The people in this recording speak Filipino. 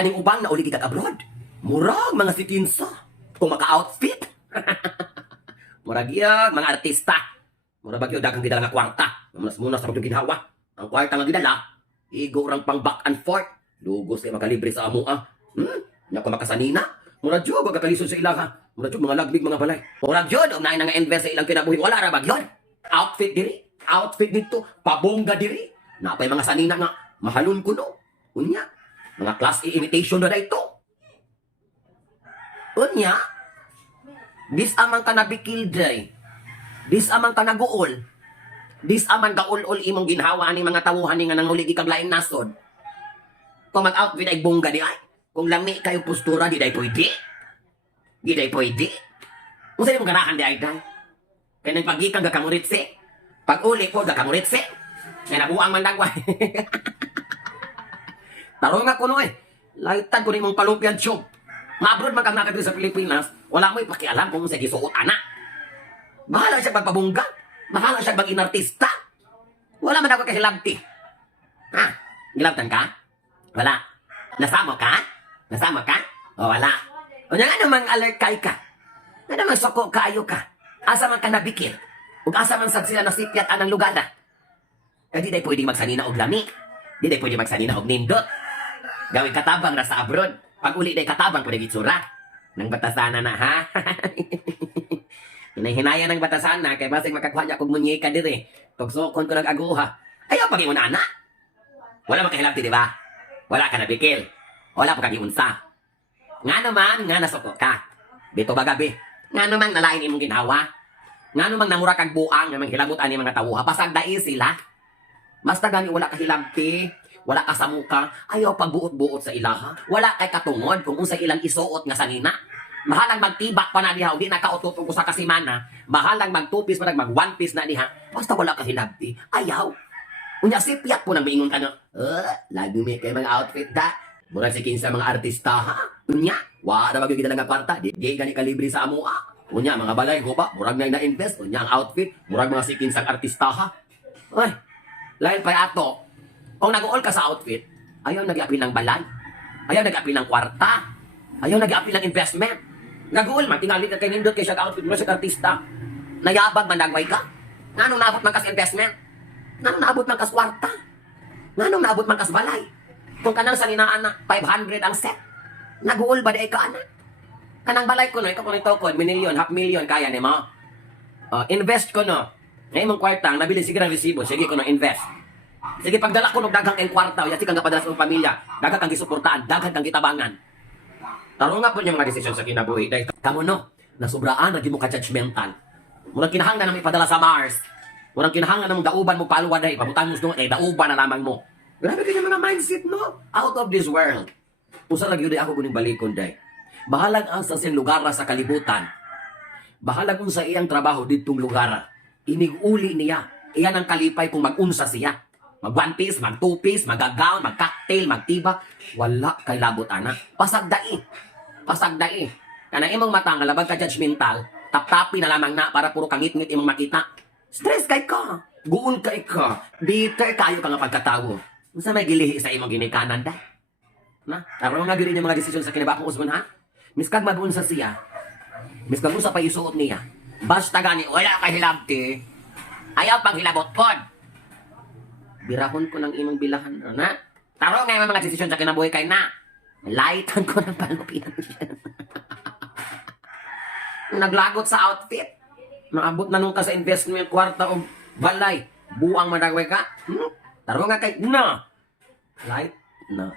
Kaning ubang na uli kag abroad. Murag mga sitinsa. Kung maka-outfit. Murag yun, mga artista. Murag bagyo, dagang gidala nga kwarta. Munas-munas sa ginawa. Ang kwarta nga gidala, igo rang pang back and forth. Lugos kay makalibre sa amo ah. Nya ko makasanina. Murag yun, magkakalisod sa ilang ha. Murag yun, mga lagbig, mga balay. Murag yun, umnahin na nga invest sa ilang kinabuhi. Wala ra bag yun. Outfit diri. Outfit dito. Pabongga diri. Napay mga sanina nga. Mahalon ko no. Unya. Mga class A imitation na ito. Unya. Dis amang ka nabikil day. Dis amang ka naguol. Dis amang gaul-ul imong ginhawa ni mga tawuhan ni nga nang uligi kag lain nasod. Kung mag-outfit ay bongga di ay. Kung lami kayo postura di day pwede. Di day pwede. Kung sa'yo mong ganahan di ay day. Kaya nang pag-ikang gakamuritse. Pag-uli ko gakamuritse. Kaya nabuang man dagway. Tarong nga ko no eh. Laitan ko ni mong palumpian tube. Maabroad man kang nakatiri sa Pilipinas, wala mo ipakialam kung sa gisuot ana. Bahala siya magpabungga. Bahala siya maging artista. Wala man ako kahilabti. Ha? Gilabtan ka? Wala. Nasamo ka? Nasamo ka? O wala. O nga namang alerkay ka. Nga namang soko kaayo ka. Asa man ka nabikil. Ug asa man sad sila nasipyat anang lugar na. Kaya di day pwedeng magsanina og lami. Di day pwedeng magsanina og nindot. Gawin katabang na sa abroad. Pag uli day katabang pwede gitsura. Nang batasana na ha. Hinahinaya ng batasana kay basig makakuha niya kog munyeka diri. Tugsokon ko nag-aguha. Ayaw pag mo na. Wala makahilabti di ba? Wala ka nabikil. Wala pa kagiunsa. Nga naman nga nasoko ka. Dito ba gabi? Nga naman nalain imong ginawa. Nga naman namura kag buang nga manghilabot ani mga tawuha. Pasagdai sila. Basta gani wala kahilabti. Wala ka sa muka, ayaw pagbuot-buot sa ilaha. Wala kay katungod kung unsa ilang isuot nga sanina. Mahalang magtibak pa na diha, di nakautot ko sa kasimana. Mahalang magtupis pa mag one piece na diha. Basta wala ka hinabti, ayaw. Unya sipyat po nang maingon ka na, lagi may kay mga outfit ka. Murag si kinsa mga artista ha. Unya, wala bagyo kita nga parta, di gani kalibre sa amua. Unya mga balay ko pa, murag na-invest. Unya ang outfit, murag mga si kinsang artista ha. Ay, lain pa ato. Kung nag-all ka sa outfit, ayaw nag-apil ng balay. Ayaw nag-apil ng kwarta. Ayaw nag-apil ng investment. Nag-all man, tingali ka kay nindot kay siya outfit mo siya artista. Nayabag man nagway ka. Nganong naabot man kas investment? Nganong naabot man kas kwarta? Nganong naabot man kas balay? Kung kanang saninaan na 500 ang set, nag-all ba di ka ana? Kanang balay ko no, ikaw ko nito ko, minilyon, half million, kaya ni mo. Invest ko no. Ngayon mong kwarta, nabili sige ng resibo, sige ko no invest. Sige, pagdala ko ng daghang kayong kwarta, yati kang kapadala sa pamilya, daghang kang gisuportaan, daghang kang kitabangan. Taro nga po niya mga desisyon sa kinabuhi. Dahil kamo no, nasubraan, naging mo ka-judgmental. Murang kinahanglan na may padala sa Mars. Murang kinahanglan na mong dauban mo paluwa dahil, pabutang mo doon, dauban na lamang mo. Grabe kayo mga mindset no, out of this world. Pusa lagi yun ako kuning balikon dahil. Bahalag ang sa siyang lugar sa kalibutan. Bahalag kung sa iyang trabaho ditong lugar. Inig-uli niya. Iyan ang kalipay kung mag-unsa siya. Mag one piece, mag two piece, mag-gown, mag-cocktail, mag-tiba. Wala kay labot ana. Pasagdai. Pasagdai. Kanang imong mata nga labag ka judgmental, tap-tapi na lamang na para puro kangit-ngit imong makita. Stress kay ka. Guol kay ka. Bitter kayo ka nga pagkatawo. Unsa may gilihi sa imong ginikanan da? Na, taro nga giri mga desisyon sa kinabakong usgon ha. Miskag mabunsa siya. Miskag usa pa isuot niya. Basta gani wala kay hilabti. Ayaw pang hilabot pod. Birahon ko ng imong bilahan na. Taro nga mga desisyon sa kinabuhi kay na. Lightan ko ng palupinan siya. Naglagot sa outfit. Naabot na nung ka sa investment kwarta o balay. Buang madagway ka. Taro nga kay na. Light na.